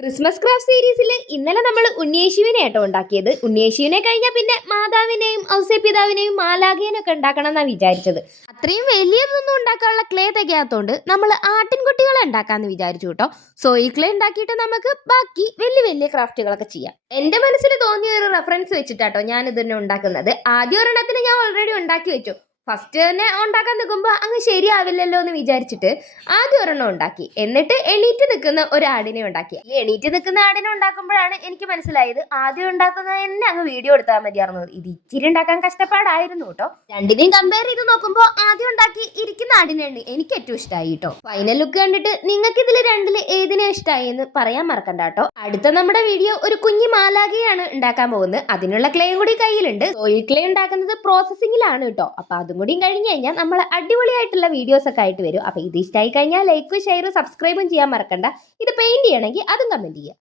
Christmas craft സീരീസിൽ ഇന്നലെ നമ്മൾ ഉണ്ണിയേശുവിനെ ആട്ടോ ഉണ്ടാക്കിയത്. ഉണ്ണിയേശുവിനെ കഴിഞ്ഞാൽ പിന്നെ മാതാവിനെയും ഔസേപിതാവിനെയും മാലാഖേനൊക്കെ ഉണ്ടാക്കണം എന്നാണ് വിചാരിച്ചത്. അത്രയും വലിയതൊന്നും ഉണ്ടാക്കാനുള്ള ക്ലേ തികയാത്തോണ്ട് നമ്മൾ ആട്ടിൻകുട്ടികളെ ഉണ്ടാക്കാന്ന് വിചാരിച്ചു കേട്ടോ. സോയിൽ ക്ലേ ഉണ്ടാക്കിയിട്ട് നമുക്ക് ബാക്കി വലിയ വലിയ ക്രാഫ്റ്റുകളൊക്കെ ചെയ്യാം. എൻ്റെ മനസ്സിൽ തോന്നിയ ഒരു റെഫറൻസ് വെച്ചിട്ടാട്ടോ ഞാൻ ഇതിനെ ഉണ്ടാക്കുന്നത്. ആദ്യ ഒരെണ്ണത്തിന് ഞാൻ ഓൾറെഡി ഉണ്ടാക്കി വെച്ചു. ഫസ്റ്റ് തന്നെ ഉണ്ടാക്കാൻ നിൽക്കുമ്പോൾ അങ്ങ് ശരിയാവില്ലല്ലോ എന്ന് വിചാരിച്ചിട്ട് ആദ്യം ഒരെണ്ണം ഉണ്ടാക്കി. എന്നിട്ട് എണീറ്റ് നിൽക്കുന്ന ഒരു ആടിനെ ഉണ്ടാക്കി. ഈ എണീറ്റ് നിൽക്കുന്ന ആടിനെ ഉണ്ടാക്കുമ്പോഴാണ് എനിക്ക് മനസ്സിലായത് ആദ്യം ഉണ്ടാക്കുന്നത് തന്നെ അങ്ങ് വീഡിയോ എടുത്താൽ മതിയായിരുന്നു. ഇത് ഇച്ചിരി ഉണ്ടാക്കാൻ കഷ്ടപ്പാടായിരുന്നു കേട്ടോ. രണ്ടിനെയും കമ്പയർ ചെയ്ത് നോക്കുമ്പോൾ ആദ്യം ഉണ്ടാക്കി ഇരിക്കുന്ന ആടിനെയാണ് എനിക്ക് ഏറ്റവും ഇഷ്ടമായി കേട്ടോ. ഫൈനൽ ലുക്ക് കണ്ടിട്ട് നിങ്ങൾക്ക് ഇതിൽ രണ്ടിൽ ഏതിനെ ഇഷ്ടമായി എന്ന് പറയാൻ മറക്കണ്ട കേട്ടോ. അടുത്ത നമ്മുടെ വീഡിയോ ഒരു കുഞ്ഞി മാലാഖയാണ് ഉണ്ടാക്കാൻ പോകുന്നത്. അതിനുള്ള ക്ലേയും കൂടി കയ്യിലുണ്ട്. സോയിൽ ക്ലേ ഉണ്ടാക്കുന്നത് പ്രോസസ്സിംഗിലാണ് കേട്ടോ. അപ്പൊ അതും കൂടി കഴിഞ്ഞ് കഴിഞ്ഞാൽ നമ്മൾ അടിപൊളിയായിട്ടുള്ള വീഡിയോസ് ഒക്കെ ആയിട്ട് വരും. അപ്പൊ ഇത് ഇഷ്ടമായി കഴിഞ്ഞാൽ ലൈക്കും ഷെയറും സബ്സ്ക്രൈബും ചെയ്യാൻ മറക്കണ്ട. ഇത് പെയിന്റ് ചെയ്യണമെങ്കിൽ അതും കമന്റ് ചെയ്യുക.